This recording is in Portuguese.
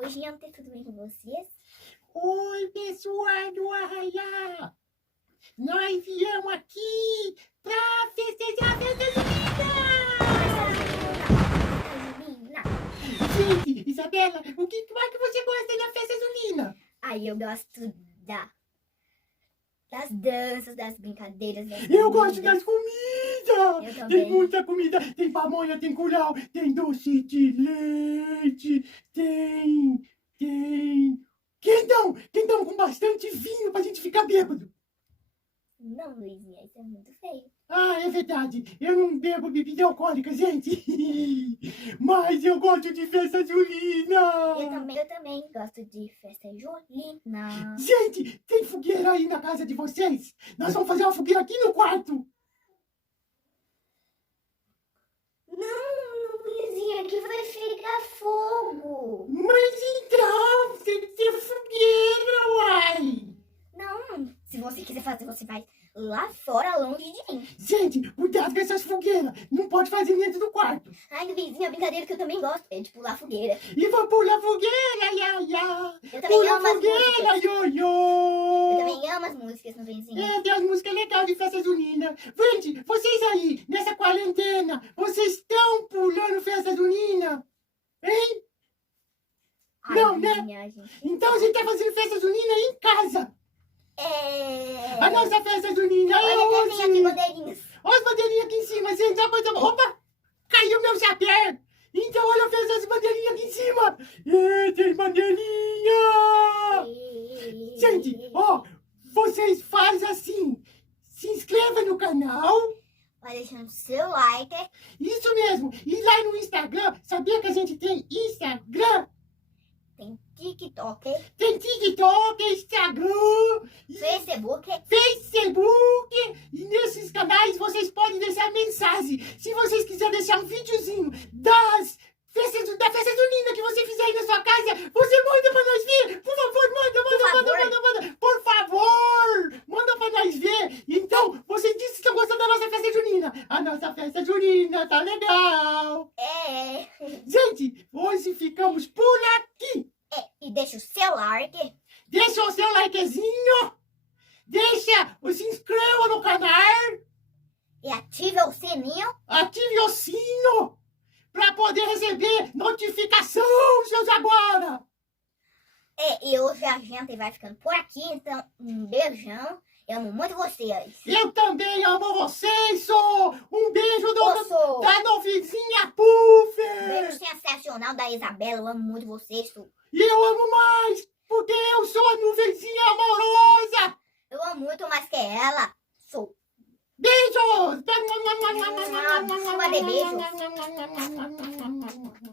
Oi, gente, tudo bem com vocês? Oi, pessoal do Arraiá! Nós viemos aqui pra festejar a festa junina! Gente, Isabela, o que mais que você gosta da festa junina? Eu gosto das danças, das brincadeiras, das Eu gosto comidas. das comidas! Eu também. Tem muita comida, tem pamonha, tem curau, tem doce de leite, tem... Quentão com bastante vinho pra gente ficar bêbado. Não, Luizinha, isso é muito feio. Ah, é verdade. Eu não bebo bebida alcoólica, gente. Mas eu gosto de festa junina. Eu também gosto de festa junina. Gente, tem fogueira aí na casa de vocês? Nós vamos fazer uma fogueira aqui no quarto. Não, Luizinha, aqui vai pegar fogo. Mas então, tem que ter fogueira, uai. Não, se você quiser fazer, você vai lá fora, longe de mim. Gente, cuidado com essas fogueiras. Não pode fazer dentro do quarto. Ai, Luizinha, a brincadeira que eu também gosto é de pular fogueira. E vou pular fogueira, ia, ia. Eu também Pula amo as fogueira, músicas. ioiô. Eu também amo as músicas no vizinho. É, tem as músicas legais de festa junina. Gente, vocês aí, nessa quarentena, vocês estão pulando festa junina? Hein? Ai, não, né? Luizinha, gente. Então a gente tá fazendo festa junina em casa. A nossa festa junina é Olha, até tem aqui hoje. bandeirinhas. Olha as bandeirinhas aqui em cima, gente. Olha coisa... Opa! Caiu meu chapéu. Então olha, fez as bandeirinhas aqui em cima. E tem bandeirinha. Gente, ó, vocês fazem assim. Se inscreva no canal. Vai deixando seu like. Isso mesmo. E lá no Instagram, sabia que a gente tem Instagram? Tem TikTok, Tem TikTok, Instagram, Facebook. Facebook. E nesses canais vocês podem deixar mensagem. Se vocês quiserem deixar um videozinho da festa junina que você fizer aí na sua casa, você manda pra nós ver. Por favor, manda. Por favor, manda pra nós ver. Então, vocês disseram que estão gostando da nossa festa junina. A nossa festa junina tá legal. Gente, hoje ficamos por aqui. E deixa o seu like. Deixa o seu likezinho. Se inscreva no canal. E ative o sininho. Ative o sino para poder receber notificação, seus agora. E hoje a gente vai ficando por aqui. Então, um beijão. Eu amo muito vocês. Eu também amo vocês, sou. Um beijo da novizinha Um Puffer. beijo sensacional da Isabela. Eu amo muito vocês. E eu amo mais, porque eu sou a nuvenzinha amorosa. Eu amo muito mais que ela. Sou. Beijos. Uma de beijos.